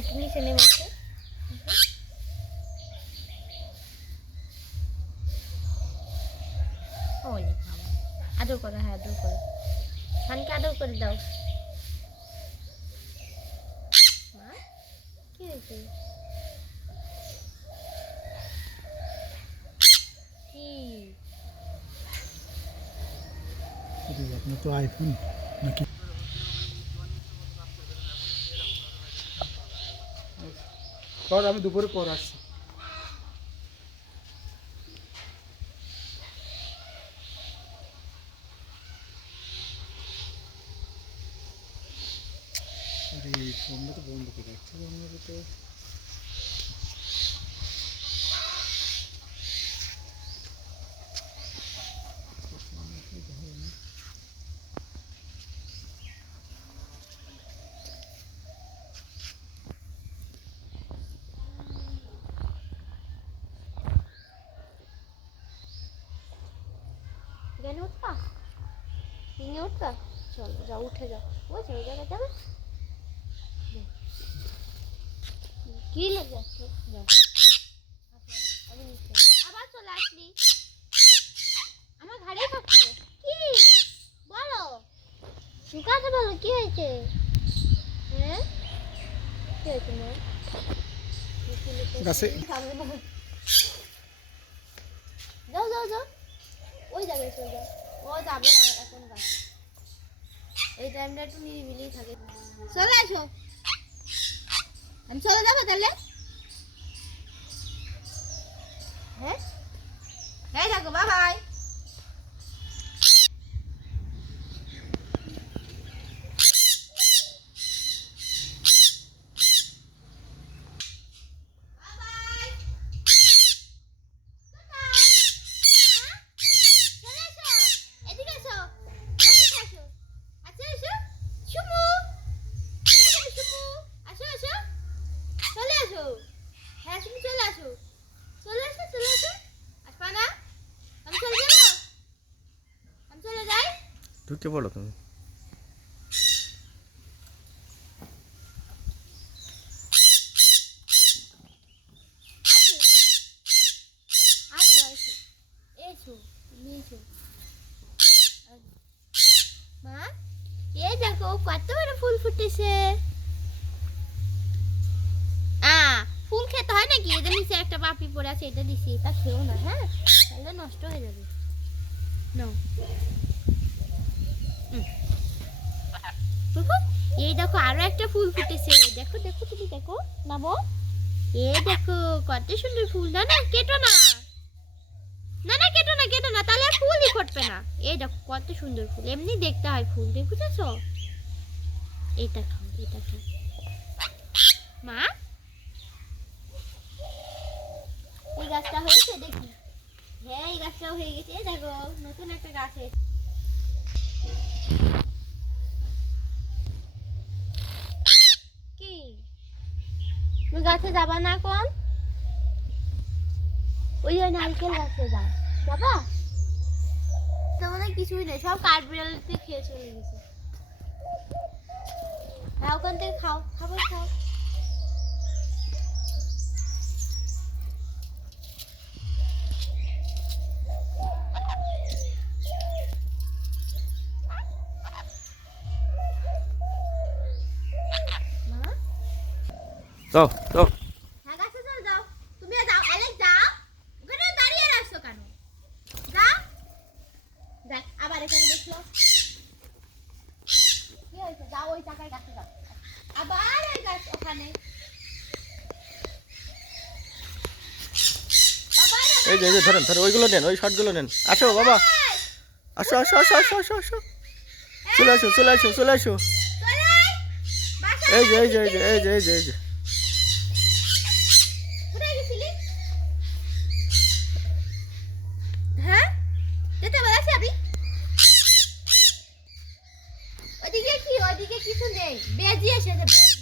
একটু নিচে নেমে আসে। ওই যে খাবার। আদর করো হ্যাঁ আদর করো। খানকে আদর করে দাও। মা কি হয়েছে? আরে, আপনার তো আইফোন নাকি? পর আমি দুপুরে পর আসছি। আরে ফোনটা তো বন্ধ করে রাখছি। তো গেলে উঠবা ভেঙে উঠবা চলো যাও উঠে যাও বুঝছ ওই জায়গায় যাবে। কি লেগে যাচ্ছে যাও আমি নিচে। আবার চলে আসলি। আমার থাকতে কি? বলো। শুকাতে বলো কি হয়েছে? হ্যাঁ? কি হয়েছে মা? গাছে যাও যাও যাও যাবে চলে যাও ও যাবে না এখন। গাছে এই টাইমটা একটু নিরিবিলি থাকে চলে আসো আমি চলে যাব তাহলে হ্যাঁ এই থাকো বাই বাই চলে এসো এদিকে এসো আমার কাছে আসো আচ্ছা এসো শুমু কে যাবে শুমু আসো আসো চলে আসো হ্যাঁ তুমি চলে আসো চলে আসো চলে আসো আসবা না আমি চলে যাব আমি চলে যাই ঢুকে পড়ো তুমি দেখো কত ফুল ফুটেছে ফুল খেতে হয় নাকি এদের নিচে একটা পড়ে আছে এটা দিছি তা খেও না হ্যাঁ তাহলে নষ্ট হয়ে যাবে নাও এই দেখো, আরও একটা ফুল ফুটেছে। দেখো দেখো তুমি, দেখো নামো এই দেখো, কত সুন্দর ফুল। না না, কেটো না। না কেটো না, কেটো দেখো, কত সুন্দর ফুল। এমনি দেখতে হয় ফুল, দেখেছ? এটা খাও এটা খাও মা? এই গাছটা হয়েছে দেখি। হ্যাঁ এই গাছটাও হয়ে গেছে। দেখো, নতুন একটা গাছ হয়েছে কি তুমি গাছে যাবা না কোন? ওই ওই নারকেল গাছে যাও। বাবা তোমাদের কিছুই নেই, সব কাঠবিড়ালিতে খেয়ে চলে গেছে। হ্যাঁ ওখান থেকে খাও, খাবার খাও মা যাও যাও হ্যাঁ গাছে চলে যাও তুমি যাও অ্যালেক্স যাও ওখানে দাঁড়িয়ে রাখছো কেন যাও যাও। এই যে ধরেন ধরেন, ওইগুলো নেন, ওই শর্টগুলো নেন। আসো, বাবা। আসো আসো আসো আসো আসো আসো। চলে আসো চলে আসো চলে আসো। এই যে এই যে এই যে এই যে এই যে। Bé, dia.